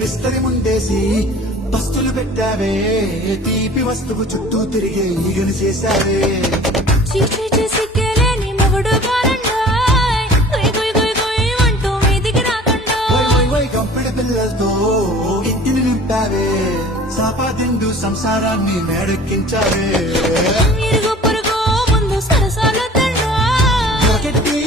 విస్తరి ముందేసి పస్తులు పెట్టావే తీపి వస్తువు చుట్టూ తిరిగే ఈగలు చేశావే చీచీ చేసి కేలేని మొగుడు కారండాయ్ గుయ్ గుయ్ గుయ్ గుయ్ అంటూ మీదికి రాకండాయ్ కంపెడి పిల్లలతో ఇంటిని నింపావే సాపాదిండు సంసారాన్ని మేడెక్కించావే ఇరుగు పొరుగు ముందు సరసాల తండ్రా దొరకెట్టి